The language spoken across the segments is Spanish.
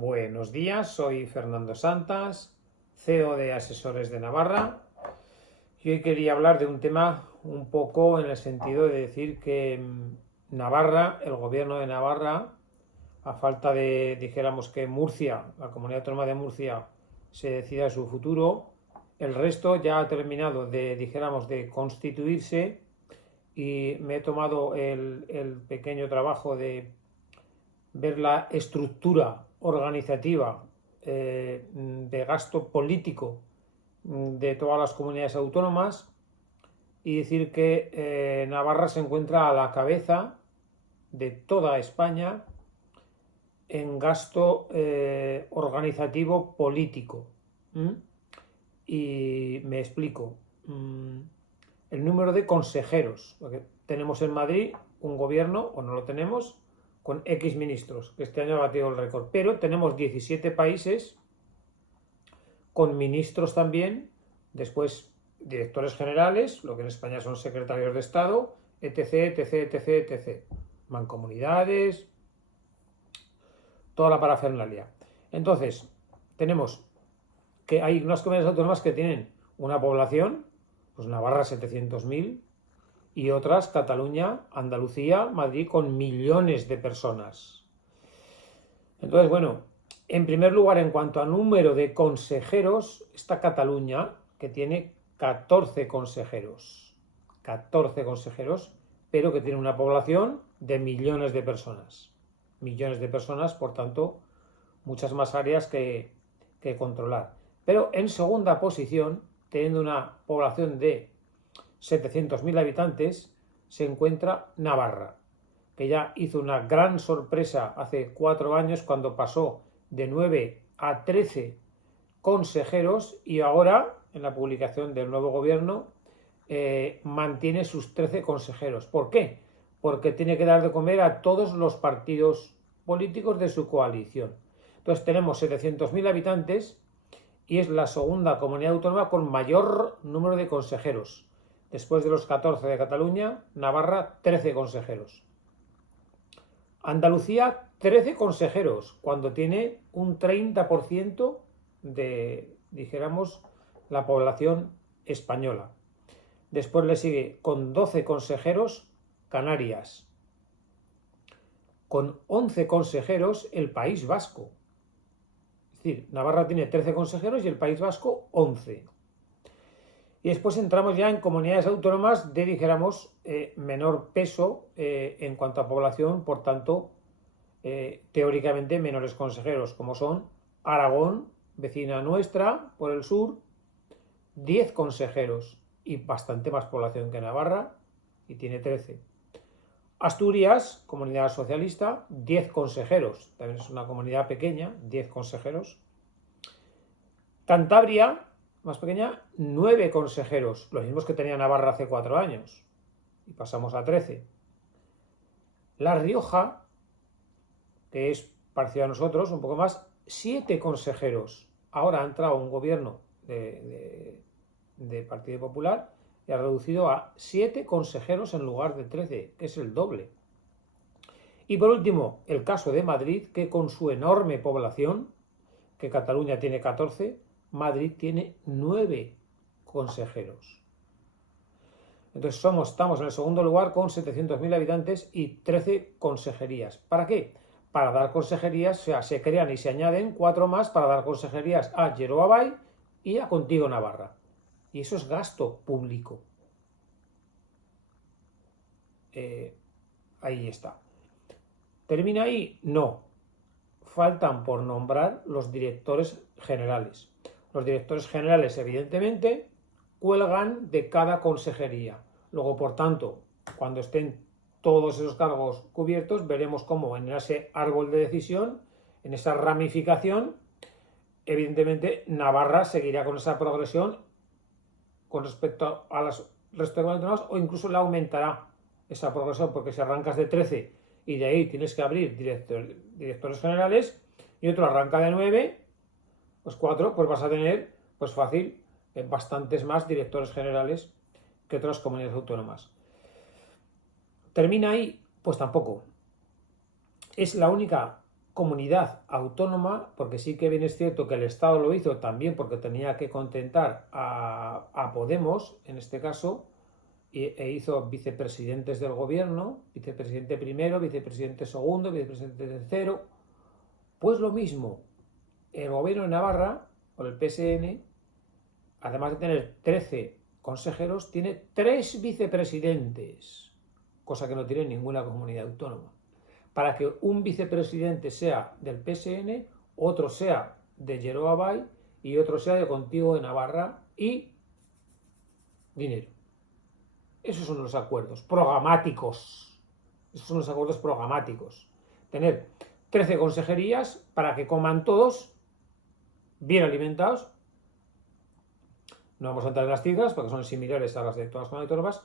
Buenos días, soy Fernando Santas, CEO de Asesores de Navarra, y hoy quería hablar de un tema un poco en el sentido de decir que Navarra, el gobierno de Navarra, a falta de, dijéramos que Murcia, la comunidad autónoma de Murcia, se decida su futuro, el resto ya ha terminado de, dijéramos, de constituirse y me he tomado el pequeño trabajo de ver la estructura organizativa de gasto político de todas las comunidades autónomas y decir que Navarra se encuentra a la cabeza de toda España en gasto organizativo político. Y me explico. El número de consejeros. Porque tenemos en Madrid un gobierno, o no lo tenemos, con X ministros, que este año ha batido el récord. Pero tenemos 17 países con ministros también, después directores generales, lo que en España son secretarios de Estado, etc, etc, etc, etc. Mancomunidades, toda la parafernalia. Entonces, tenemos que hay unas comunidades autónomas que tienen una población, pues Navarra 700.000, y otras, Cataluña, Andalucía, Madrid, con millones de personas. Entonces, bueno, en primer lugar, en cuanto a número de consejeros, está Cataluña, que tiene 14 consejeros. 14 consejeros, pero que tiene una población de millones de personas. Millones de personas, por tanto, muchas más áreas que controlar. Pero en segunda posición, teniendo una población de 700.000 habitantes, se encuentra Navarra, que ya hizo una gran sorpresa hace 4 años cuando pasó de 9 a 13 consejeros y ahora, en la publicación del nuevo gobierno, mantiene sus 13 consejeros. ¿Por qué? Porque tiene que dar de comer a todos los partidos políticos de su coalición. Entonces tenemos 700.000 habitantes y es la segunda comunidad autónoma con mayor número de consejeros. Después de los 14 de Cataluña, Navarra 13 consejeros. Andalucía 13 consejeros, cuando tiene un 30% de, dijéramos, la población española. Después le sigue con 12 consejeros Canarias. Con 11 consejeros el País Vasco. Es decir, Navarra tiene 13 consejeros y el País Vasco 11. Y después entramos ya en comunidades autónomas de, dijéramos, menor peso en cuanto a población, por tanto, teóricamente menores consejeros, como son Aragón, vecina nuestra, por el sur, 10 consejeros y bastante más población que Navarra, y tiene 13. Asturias, comunidad socialista, 10 consejeros, también es una comunidad pequeña, 10 consejeros. Cantabria, más pequeña, 9 consejeros, los mismos que tenía Navarra hace 4 años, y pasamos a 13. La Rioja, que es parecido a nosotros, un poco más, 7 consejeros. Ahora ha entrado un gobierno de Partido Popular y ha reducido a 7 consejeros en lugar de 13, que es el doble. Y por último, el caso de Madrid, que con su enorme población, que Cataluña tiene 14, Madrid tiene 9 consejeros. Entonces estamos en el segundo lugar con 700.000 habitantes y 13 consejerías. ¿Para qué? Para dar consejerías, o sea, se crean y se añaden 4 más para dar consejerías a Geroa Bai y a Contigo Navarra. Y eso es gasto público. Ahí está. ¿Termina ahí? No. Faltan por nombrar los directores generales. Los directores generales, evidentemente, cuelgan de cada consejería. Luego, por tanto, cuando estén todos esos cargos cubiertos, veremos cómo en ese árbol de decisión, en esa ramificación, evidentemente Navarra seguirá con esa progresión con respecto a las resto de demás, o incluso la aumentará esa progresión, porque si arrancas de 13 y de ahí tienes que abrir directores generales y otro arranca de 9, pues 4, pues vas a tener, pues fácil, bastantes más directores generales que otras comunidades autónomas. ¿Termina ahí? Pues tampoco. Es la única comunidad autónoma, porque sí que bien es cierto que el Estado lo hizo también porque tenía que contentar a Podemos, en este caso, e hizo vicepresidentes del gobierno, vicepresidente primero, vicepresidente segundo, vicepresidente tercero. Pues lo mismo, el gobierno de Navarra, por el PSN, además de tener 13 consejeros, tiene 3 vicepresidentes, cosa que no tiene ninguna comunidad autónoma. Para que un vicepresidente sea del PSN, otro sea de Yeroa Bay y otro sea de Contigo de Navarra y dinero. Esos son los acuerdos programáticos. Esos son los acuerdos programáticos. Tener 13 consejerías para que coman todos bien alimentados. No vamos a entrar en las cifras porque son similares a las de todas las comunidades autónomas.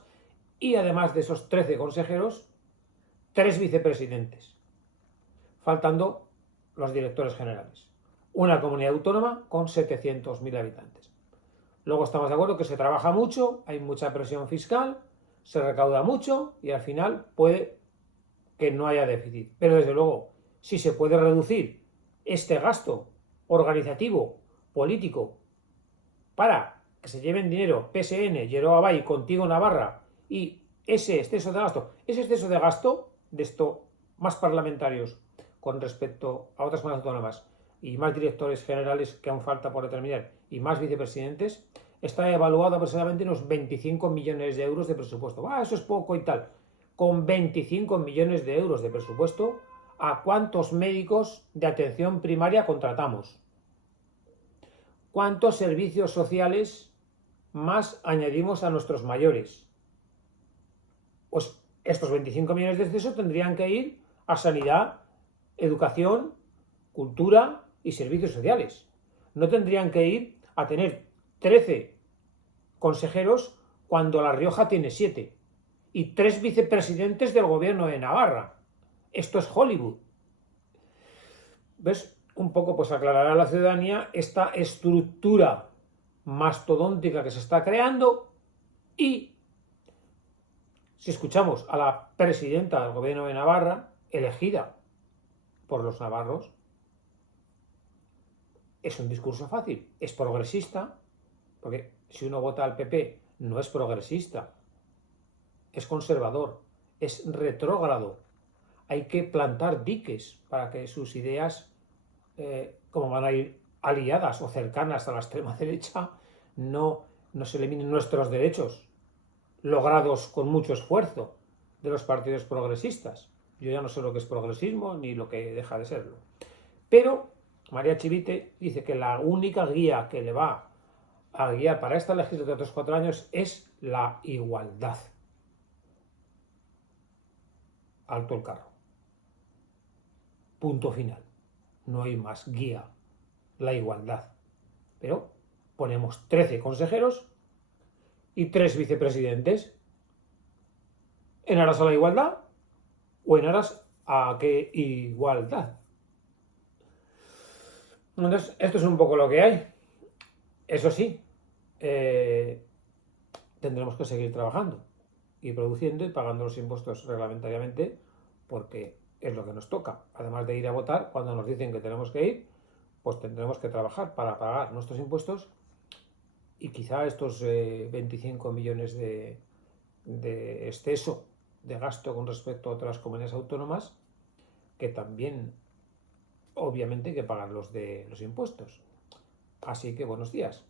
Y además de esos 13 consejeros, 3 vicepresidentes, faltando los directores generales. Una comunidad autónoma con 700.000 habitantes. Luego estamos de acuerdo que se trabaja mucho, hay mucha presión fiscal, se recauda mucho y al final puede que no haya déficit. Pero desde luego, si se puede reducir este gasto organizativo, político, para que se lleven dinero PSN, Yeroa Bay, Contigo Navarra y ese exceso de gasto de esto, más parlamentarios con respecto a otras comunidades autónomas y más directores generales que aún falta por determinar y más vicepresidentes, está evaluado aproximadamente unos 25 millones de euros de presupuesto. Eso es poco y tal. Con 25 millones de euros de presupuesto, ¿a cuántos médicos de atención primaria contratamos? ¿Cuántos servicios sociales más añadimos a nuestros mayores? Pues estos 25 millones de exceso tendrían que ir a sanidad, educación, cultura y servicios sociales. No tendrían que ir a tener 13 consejeros cuando La Rioja tiene 7 y 3 vicepresidentes del gobierno de Navarra. Esto es Hollywood. ¿Ves? Un poco pues aclarará a la ciudadanía esta estructura mastodóntica que se está creando y si escuchamos a la presidenta del gobierno de Navarra, elegida por los navarros, es un discurso fácil, es progresista, porque si uno vota al PP no es progresista, es conservador, es retrógrado. Hay que plantar diques para que sus ideas, como van a ir aliadas o cercanas a la extrema derecha, no se eliminen nuestros derechos, logrados con mucho esfuerzo de los partidos progresistas. Yo ya no sé lo que es progresismo ni lo que deja de serlo. Pero María Chivite dice que la única guía que le va a guiar para esta legislatura de otros 4 años es la igualdad. Alto el carro. Punto final. No hay más guía. La igualdad. Pero ponemos 13 consejeros y 3 vicepresidentes. ¿En aras a la igualdad? ¿O en aras a qué igualdad? Entonces, esto es un poco lo que hay. Eso sí, tendremos que seguir trabajando y produciendo y pagando los impuestos reglamentariamente porque es lo que nos toca. Además de ir a votar, cuando nos dicen que tenemos que ir, pues tendremos que trabajar para pagar nuestros impuestos y quizá estos 25 millones de exceso de gasto con respecto a otras comunidades autónomas que también obviamente hay que pagar los impuestos. Así que buenos días.